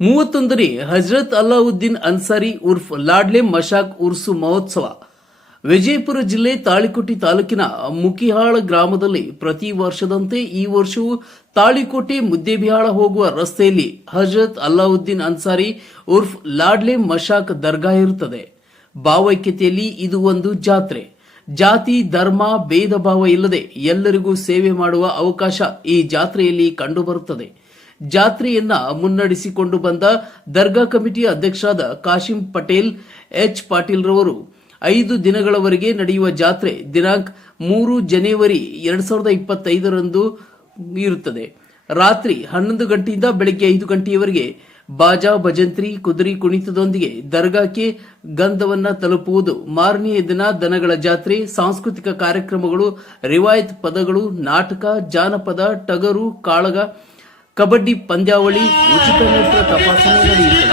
31ನೇ ಹಜರತ್ ಅಲ್ಲಾವುದ್ದೀನ್ ಅನ್ಸಾರಿ ಉರ್ಫ್ ಲಾಡ್ಲೆ ಮಶಾಕ್ ಉರ್ಸು ಮಹೋತ್ಸವ ವಿಜಯಪುರ ಜಿಲ್ಲೆ ತಾಳಿಕೋಟೆ ತಾಲೂಕಿನ ಮುಕಿಹಾಳ ಗ್ರಾಮದಲ್ಲಿ ಪ್ರತಿ ವರ್ಷದಂತೆ ಈ ವರ್ಷವೂ ತಾಳಿಕೋಟೆ ಮುದ್ದೇಬಿಹಾಳ ಹೋಗುವ ರಸ್ತೆಯಲ್ಲಿ ಹಜರತ್ ಅಲ್ಲಾವುದ್ದೀನ್ ಅನ್ಸಾರಿ ಉರ್ಫ್ ಲಾಡ್ಲೆ ಮಶಾಕ್ ದರ್ಗಾ ಇರುತ್ತದೆ. ಭಾವೈಕ್ಯತೆಯಲ್ಲಿ ಇದು ಒಂದು ಜಾತ್ರೆ. ಜಾತಿ ಧರ್ಮ ಭೇದ ಭಾವ ಇಲ್ಲದೆ ಎಲ್ಲರಿಗೂ ಸೇವೆ ಮಾಡುವ ಅವಕಾಶ ಈ ಜಾತ್ರೆಯಲ್ಲಿ ಕಂಡುಬರುತ್ತದೆ. ಜಾತ್ರೆಯನ್ನ ಮುನ್ನಡೆಸಿಕೊಂಡು ಬಂದ ದರ್ಗಾ ಕಮಿಟಿ ಅಧ್ಯಕ್ಷರಾದ ಕಾಶಿಂ ಪಟೇಲ್ ಎಚ್ ಪಾಟೀಲ್ ರವರು 5 ದಿನಗಳವರೆಗೆ ನಡೆಯುವ ಜಾತ್ರೆ ದಿನಾಂಕ 3 ಜನವರಿ 2025 ಇರುತ್ತದೆ. ರಾತ್ರಿ 11 ಗಂಟೆಯಿಂದ ಬೆಳಗ್ಗೆ 5 ಗಂಟೆಯವರೆಗೆ ಬಾಜಾ ಭಜಂತ್ರಿ ಕುದುರೆ ಕುಣಿತದೊಂದಿಗೆ ದರ್ಗಾಕ್ಕೆ ಗಂಧವನ್ನ ತಲುಪುವುದು. ಮಾರನೆಯ ದಿನ ದನಗಳ ಜಾತ್ರೆ, ಸಾಂಸ್ಕೃತಿಕ ಕಾರ್ಯಕ್ರಮಗಳು, ರಿವಾಯತ್ ಪದಗಳು, ನಾಟಕ, ಜಾನಪದ, ಟಗರು, ಕಾಳಗ, ಕಬಡ್ಡಿ ಪಂದ್ಯಾವಳಿ, ಉಚಿತ ನೇತ್ರ ತಪಾಸಣೆ ನಡೆಯುತ್ತದೆ.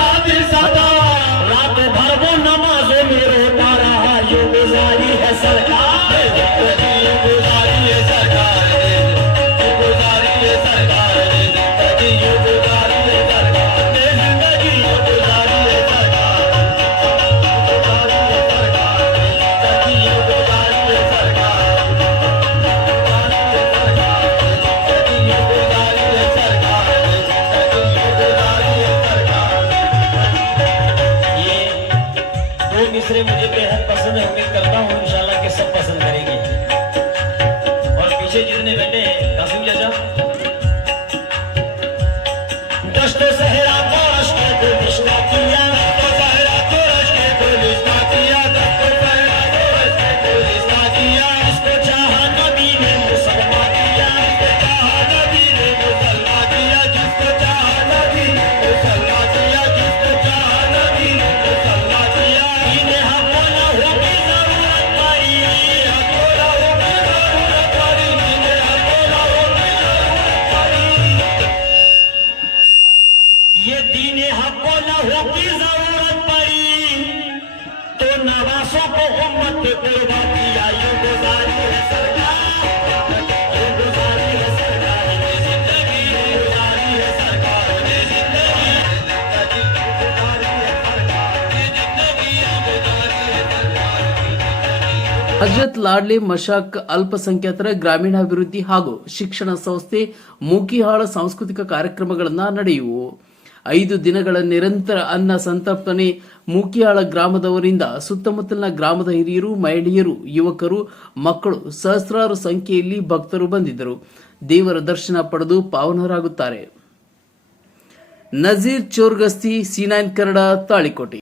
मिसरे मुझे बेहद पसंद है, उम्मीद करता हूँ इंशाल्लाह कि सब पसंद करेंगे। और पीछे जितने बैठे हैं कासिम चाचा, दस्तो सहरा को अश्के को रिश्ता किया, दस्तो सहरा को अश्के को रिश्ता किया, दस्तो सहरा को अश्के को रिश्ता किया। इसको चाहा नबी ने मुसलमान किया, इसको चाहा नबी ने मुसलमान किया, जिसको चाहा नबी ने मुसलमान किया, जिसको चाहा नबी ने मुसलमान किया। ये दीने हको लहू की जरूरत पड़ी तो नवासों को उम्मत पे पैदा किया। ये गुजारी है सरकार, ये गुजारी है सरकार ने जिंदगी, ये गुजारी है सरकार ने जिंदगी, गुजारी है सरकार ने जिंदगी, गुजारी है सरकार ने। ಹಜರತ್ ಲಾಡ್ಲೆ ಮಶಾಕ್ ಅಲ್ಪಸಂಖ್ಯಾತರ ಗ್ರಾಮೀಣಾಭಿವೃದ್ಧಿ ಹಾಗೂ ಶಿಕ್ಷಣ ಸಂಸ್ಥೆ ಮೂಕಿಹಾಳ ಸಾಂಸ್ಕೃತಿಕ ಕಾರ್ಯಕ್ರಮಗಳನ್ನು ನಡೆಯುವು. 5 ದಿನಗಳ ನಿರಂತರ ಅನ್ನ ಸಂತರ್ಪಣೆ ಮೂಕಿಹಾಳ ಗ್ರಾಮದವರಿಂದ ಸುತ್ತಮುತ್ತಲಿನ ಗ್ರಾಮದ ಹಿರಿಯರು, ಮಹಿಳೆಯರು, ಯುವಕರು, ಮಕ್ಕಳು ಸಹಸ್ರಾರು ಸಂಖ್ಯೆಯಲ್ಲಿ ಭಕ್ತರು ಬಂದಿದ್ದರು. ದೇವರ ದರ್ಶನ ಪಡೆದು ಪಾವನರಾಗುತ್ತಾರೆ. ನಜೀರ್ ಚೋರ್ಗಸ್ತಿ, C9 ಕನ್ನಡ, ತಾಳಿಕೋಟೆ.